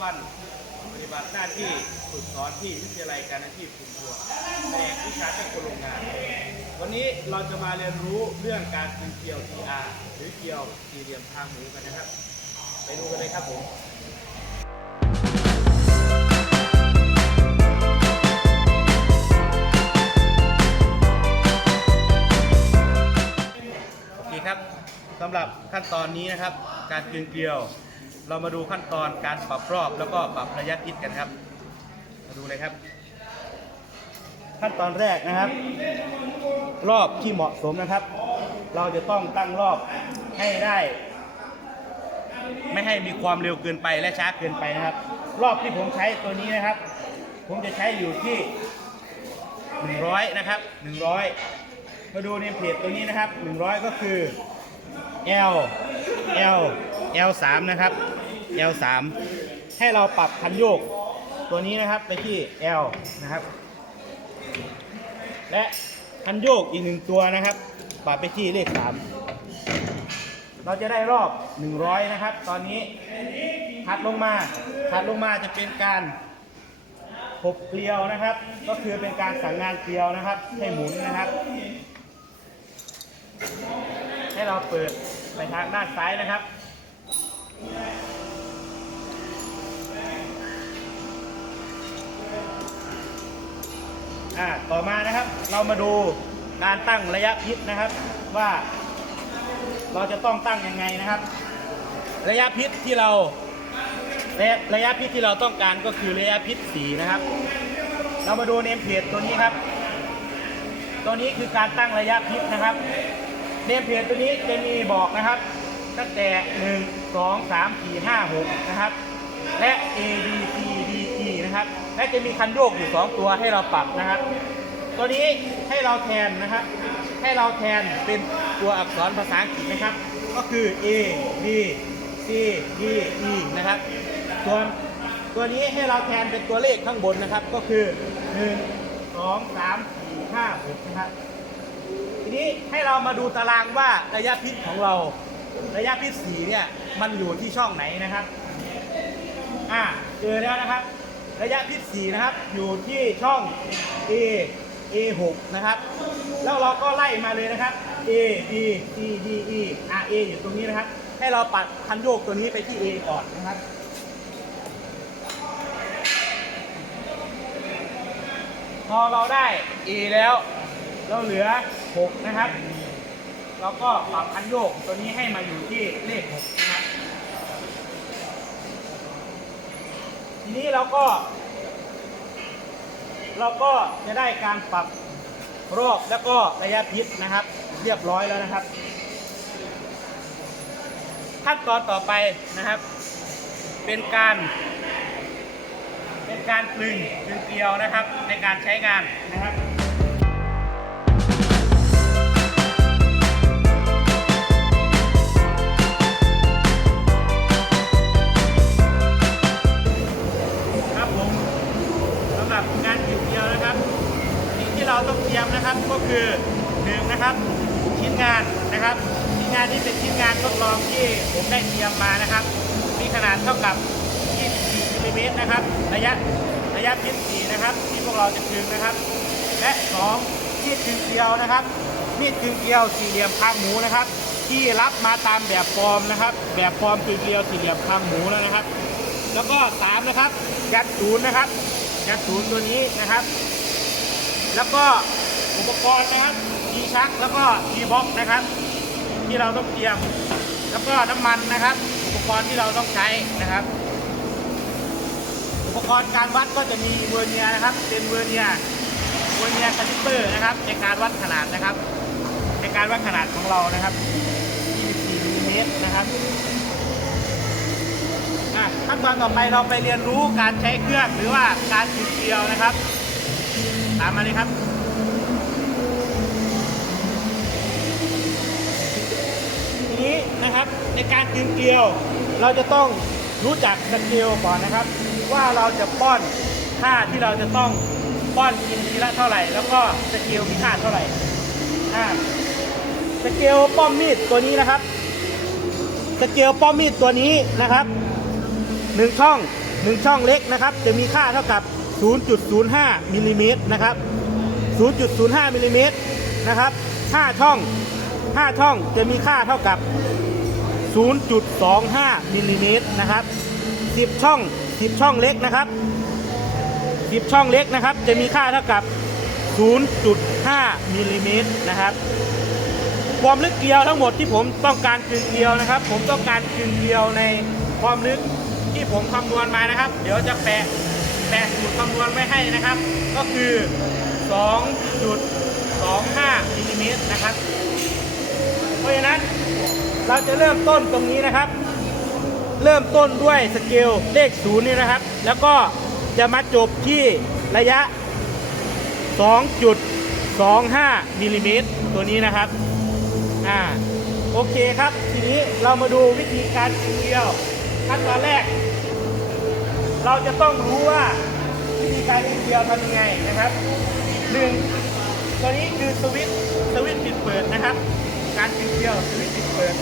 6580110001ปัจจุบันปฏิบัติหน้าที่ฝึกสอนที่วิทยาลัยการอาชีพชุมพวแผนกวิชาช่างกลโรงงาน วันนี้เราจะมาเรียนรู้เรื่องการคืนเกลียว TR หรือเกลียวสี่เหลี่ยมทางหมูกันนะครับ ไปดูกันเลยครับผมโอเคครับสำหรับขั้นตอนนี้นะครับ การกลืนเกลียว เรามาดูขั้นตอนการปรับรอบแล้วก็ปรับระยะพิษกันครับ มาดูเลยครับ ขั้นตอนแรกนะครับ รอบที่เหมาะสมนะครับ เราจะต้องตั้งรอบให้ได้ ไม่ให้มีความเร็วเกินไปและช้าเกินไปนะครับ รอบที่ผมใช้ตัวนี้นะครับ ผมจะใช้อยู่ที่ 100 นะครับ 100 มาดูในเพจตัวนี้นะครับ 100 ก็คือ L L L 3 นะครับ L 3ให้เราปรับคันโยกตัวนี้นะครับไปที่ L นะครับ และคันโยกอีกหนึ่งตัวนะครับ ปรับไปที่เลข 3 เราจะได้รอบ 100 นะครับ ตอนนี้ถัดลงมาถัดลงมาจะเป็นการหบเกลียวนะครับ ก็คือเป็นการสั่งงานเกลียวนะครับ ให้หมุนนะครับ ให้เราเปิดไปทางด้านซ้ายนะครับ อ่าต่อมานะครับ เรามาดูการตั้งระยะพิษนะครับ ว่าเราจะต้องตั้งยังไงนะครับ ระยะพิษที่เราระยะระยะพิษที่เราต้องการก็คือระยะพิษสีนะครับ เรามาดูเนมเพจตัวนี้ครับ ตัวนี้คือการตั้งระยะพิษนะครับเนมเพจตัวนี้จะมีบอกนะครับ ตั้งแต่ 1 2 3 4 5 6 นะครับ และ A B C D E นะครับ และจะมีคันโยกอยู่ 2 ตัวให้เราปรับนะครับ ตัวนี้ให้เราแทนนะครับ ให้เราแทนเป็นตัวอักษรภาษาอังกฤษนะครับ ก็คือ A B C D E นะครับส่วนตัวนี้ให้เราแทนเป็นตัวเลขข้างบนนะครับ ก็คือ 1 2 3 4 5 6นะครับทีนี้ให้เรามาดูตารางว่าระยะพิษของเราระยะพิษสีเนี่ยมันอยู่ที่ช่องไหนนะครับ อ่าเจอแล้วนะครับ ระยะพิษสีนะครับ อยู่ที่ช่อง A A 6 นะครับ แล้วเราก็ไล่มาเลยนะครับ A B C D E R A อยู่ตรงนี้นะครับ ให้เราปัดคันโยกตัวนี้ไปที่ A ก่อนนะครับพอเราได้ A แล้ว เราเหลือ 6 นะครับ เราก็ปรับคันโยกตัวนี้ให้มาอยู่ที่เลข 6 นะครับ ทีนี้เราก็ เราก็จะได้การปรับรอบแล้วก็ระยะพิษนะครับ เรียบร้อยแล้วนะครับ ขั้นตอนต่อไปนะครับ เป็นการเป็นการกลึงกลึงเกลียวนะครับในการใช้งานนะครับครับ ผมได้เตรียมมานะครับ มีขนาดเท่ากับ 24มิลลิเมตรนะครับ ระยะระยะพิษสีนะครับ ที่พวกเราจะกึงนะครับ และสองมีดกึงเกลียวนะครับ มีดกึงเกลียวสี่เหลี่ยมคางหมูนะครับ ที่รับมาตามแบบฟอร์มนะครับ แบบฟอร์มกึงเกลียวสี่เหลี่ยมคางหมูแล้วนะครับ แล้วก็สามนะครับ ยัดศูนย์นะครับ ยัดศูนย์ตัวนี้นะครับ แล้วก็อุปกรณ์นะครับทีชักแล้วก็ทีบ็อกนะครับ ที่เราต้องเตรียม แล้วก็น้ำมันนะครับ อุปกรณ์ที่เราต้องใช้นะครับ อุปกรณ์การวัดก็จะมีเวอร์เนียนะครับ เป็นเวอร์เนียเวอร์เนียคาลิเปอร์นะครับ ในการวัดขนาดนะครับ ในการวัดขนาดของเรานะครับ 24มิลลิเมตรนะครับขั้นตอนต่อไปเราไปเรียนรู้การใช้เครื่องหรือว่าการจุดเกลียวนะครับ ตามมาเลยครับ นี้นะครับ ในการกึงเกลียว เราจะต้องรู้จักสเกลก่อนนะครับ ว่าเราจะป้อนค่าที่เราจะต้องป้อนกินทีละเท่าไหร่ แล้วก็สเกลมีค่าเท่าไหร่อ่าสเกลป้อมมีดตัวนี้นะครับสเกลป้อมมีดตัวนี้นะครับหนึ่งช่องหนึ่งช่องเล็กนะครับ จะมีค่าเท่ากับ 0.05มิลลิเมตรนะครับ 0.05มิลลิเมตรนะครับ5ช่อง 5 ช่องจะมีค่าเท่ากับ 0.25มิลลิเมตรนะครับ 10 ช่อง 10 ช่องเล็กนะครับ 10 ช่องเล็กนะครับ จะมีค่าเท่ากับ 0.5มิลลิเมตรนะครับความลึกเกลียวทั้งหมดที่ผมต้องการกึ่งเกลียวนะครับ ผมต้องการกึ่งเกลียวในความลึกที่ผมคำนวณมานะครับ เดี๋ยวจะแปะแปะสูตรคำนวณไว้ให้นะครับ ก็คือ 2.25มิลลิเมตรนะครับ ราะฉะนั้นเราจะเริ่มต้นตรงนี้นะครับ เริ่มต้นด้วยสเกลเลขศูนย์นี่นะครับ แล้วก็จะมาจบที่ระยะ 2.25มิลลิเมตรตัวนี้นะครับอ่าโอเคครับ ทีนี้เรามาดูวิธีการกินเกลียวขั้นตอนแรก เราจะต้องรู้ว่าวิธีการกินเกลียวทำยังไงนะครับหนึ่งตัวนี้คือสวิตช์สวิตช์ปิดเปิดนะครับ การกินเกลียวสวิตช์ปิดเปิด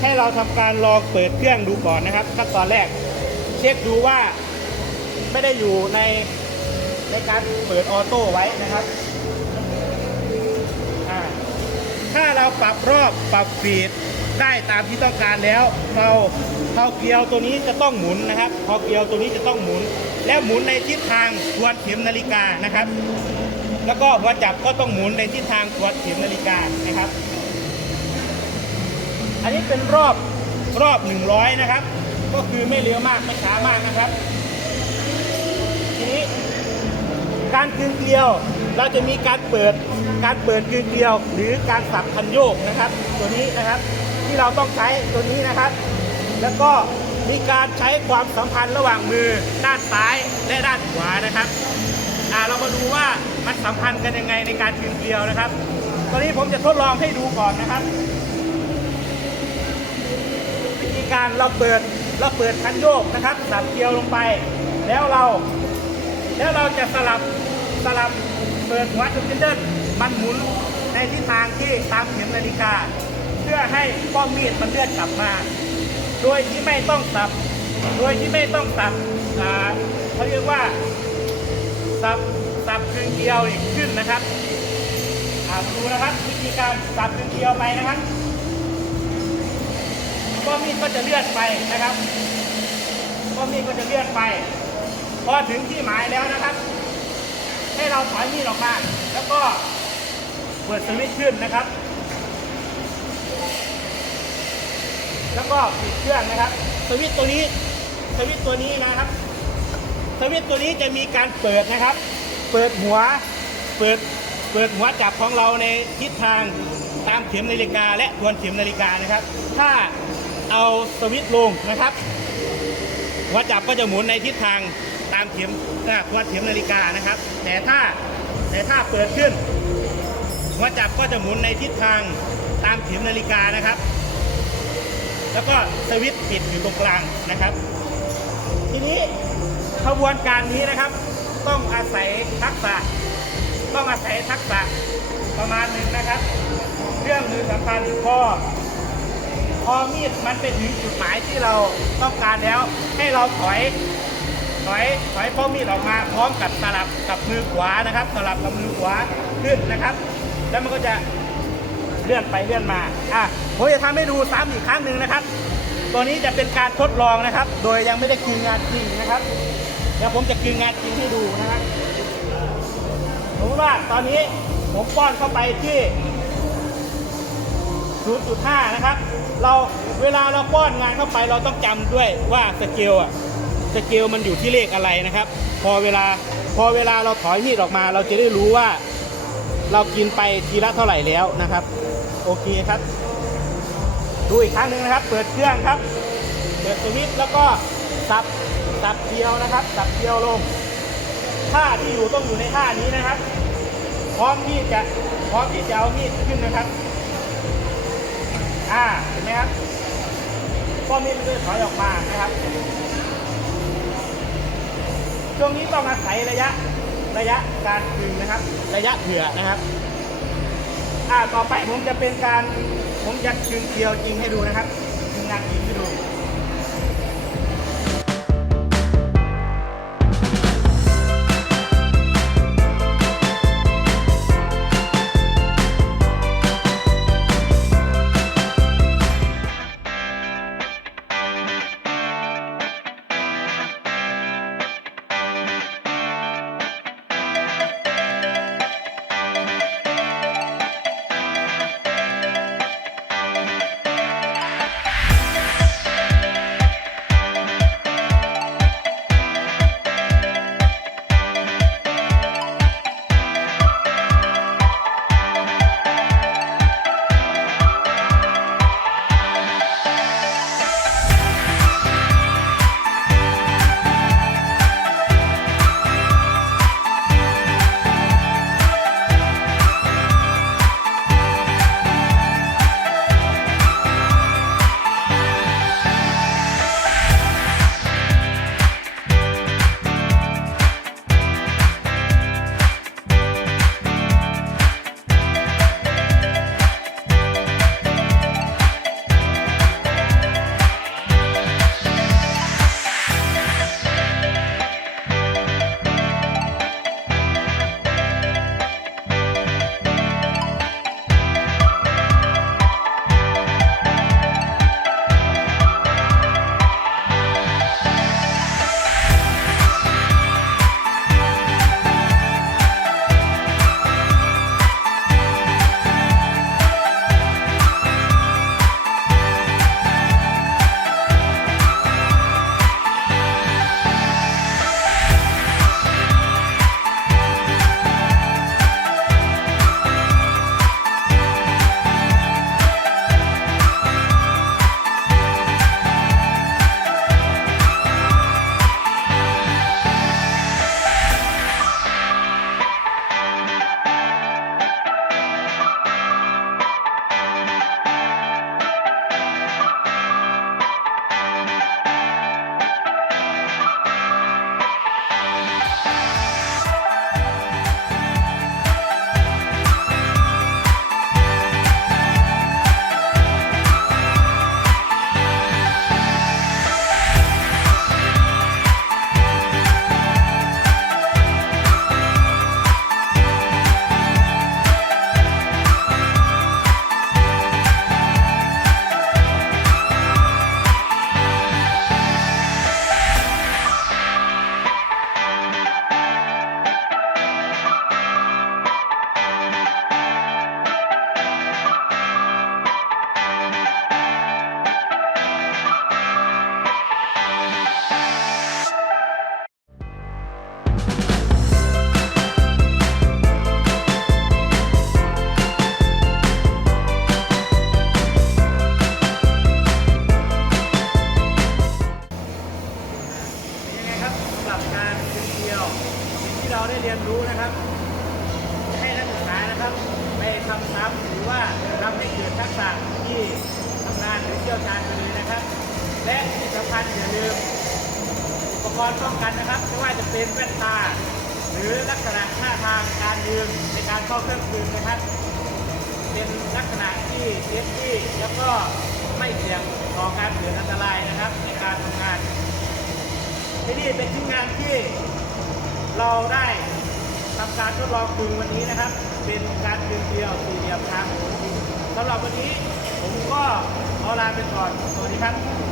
ให้เราทำการลองเปิดเครื่องดูก่อนนะครับขั้นตอนแรก เช็คดูว่าไม่ได้อยู่ในในการเปิดออโต้ไว้นะครับถ้าเราปรับรอบปรับฟีดได้ตามที่ต้องการแล้วเราเท้าเกลียวตัวนี้จะต้องหมุนนะครับเท้าเกลียวตัวนี้จะต้องหมุน และหมุนในทิศทางทวนเข็มนาฬิกานะครับ แล้วก็หัวจับก็ต้องหมุนในทิศทางทวนเข็มนาฬิกานะครับ อันนี้เป็นรอบรอบ 100 นะครับ ก็คือไม่เร็วมากไม่ช้ามากนะครับ ทีนี้การกึงเกลียวเราจะมีการเปิดการเปิดกึงเกลียว หรือการสับคันโยกนะครับ ตัวนี้นะครับที่เราต้องใช้ตัวนี้นะครับ แล้วก็มีการใช้ความสัมพันธ์ระหว่างมือด้านซ้ายและด้านขวานะครับอ่าเรามาดูว่ามันสัมพันธ์กันยังไงในการกึงเกลียวนะครับ ตอนนี้ผมจะทดลองให้ดูก่อนนะครับ วิธีการเราเปิดเราเปิดคันโยกนะครับ สับเกลียวลงไป แล้วเรา แล้วเราจะสลับสลับเปิดหัวจุดเดิลมันหมุนในทิศทางที่ตามเข็มนาฬิกา เพื่อให้ป้อมมีดมันเลื่อนกลับมา โดยที่ไม่ต้องสับ โดยที่ไม่ต้องสับอ่าเขาเรียกว่าสับสับเครื่องเกลียวอีกขึ้นนะครับอ่าดูนะครับวิธีการสับเครื่องเกลียวไปนะครับ ก็มีดก็จะเลื่อนไปนะครับก็มีดก็จะเลื่อนไป พอถึงที่หมายแล้วนะครับ ให้เราถอยมีดออกมาแล้วก็เปิดสวิตช์ขึ้นนะครับ แล้วก็ปิดเครื่องนะครับ สวิตช์ตัวนี้ สวิตช์ตัวนี้นะครับ สวิตช์ตัวนี้จะมีการเปิดนะครับ เปิดหัว เปิด เปิดหัวจับของเราในทิศทางตามเข็มนาฬิกาและทวนเข็มนาฬิกานะครับ ถ้า เอาสวิตช์ลงนะครับหัวจับก็จะหมุนในทิศทางตามเข็มอ่าทวนเข็มนาฬิกานะครับ แต่ถ้าแต่ถ้าเปิดขึ้น หัวจับก็จะหมุนในทิศทางตามเข็มนาฬิกานะครับ แล้วก็สวิตช์ปิดอยู่ตรงกลางนะครับ ทีนี้ขบวนการนี้นะครับ ต้องอาศัยทักษะ ต้องอาศัยทักษะประมาณหนึ่งนะครับ เรื่องมือสำคัญพอ พอมีดมันไปถึงจุดหมายที่เราต้องการแล้ว ให้เราถอยถอยถอยป้อมมีดออกมาพร้อมกับสลับกับมือขวานะครับ สลับกับมือขวาขึ้นนะครับ แล้วมันก็จะเลื่อนไปเลื่อนมาอะผมจะทำให้ดูซ้ำอีกครั้งหนึ่งนะครับ ตัวนี้จะเป็นการทดลองนะครับ โดยยังไม่ได้คืนงานจริงนะครับเดี๋ยวผมจะคืนงานจริงให้ดูนะครับสมมติว่าตอนนี้ผมป้อนเข้าไปที่ 0.5 นะครับ เราเวลาเราป้อนงานเข้าไปเราต้องจำด้วยว่าสเกลอะสเกลมันอยู่ที่เลขอะไรนะครับ พอเวลาพอเวลาเราถอยมีดออกมา เราจะได้รู้ว่า เรากินไปทีละเท่าไหร่แล้วนะครับ โอเคครับ ดูอีกครั้งหนึ่งนะครับ เปิดเครื่องครับเปิดสวิตช์แล้วก็สับสับเกลียวนะครับสับเกลียวลงท่าที่อยู่ต้องอยู่ในท่านี้นะครับ พร้อมที่จะพร้อมที่จะเอามีดขึ้นนะครับ อ่าเห็นไหมครับป้อมนี้มันก็ถอยออกมานะครับช่วงนี้ต้องอาศัยระยะระยะการดึงนะครับ ระยะเผื่อนะครับ อ่าต่อไปผมจะเป็นการผมจะดึงเกลียวจริงให้ดูนะครับดึงงานจริงให้ดูา หรือลักษณะท่าทางการยืนในการเข้าเครื่องกึงนะครับ เป็นลักษณะที่เซฟตี้แล้วก็ไม่เสี่ยงต่อการเกิดอันตรายนะครับในการทำงาน ที่นี่เป็นชิ้นงานที่เราได้ทำการทดลองกึงวันนี้นะครับ เป็นการกึงเดียวสี่เหลี่ยมทางหมุนสำหรับวันนี้ผมก็ขอลาไปก่อนสวัสดีครับ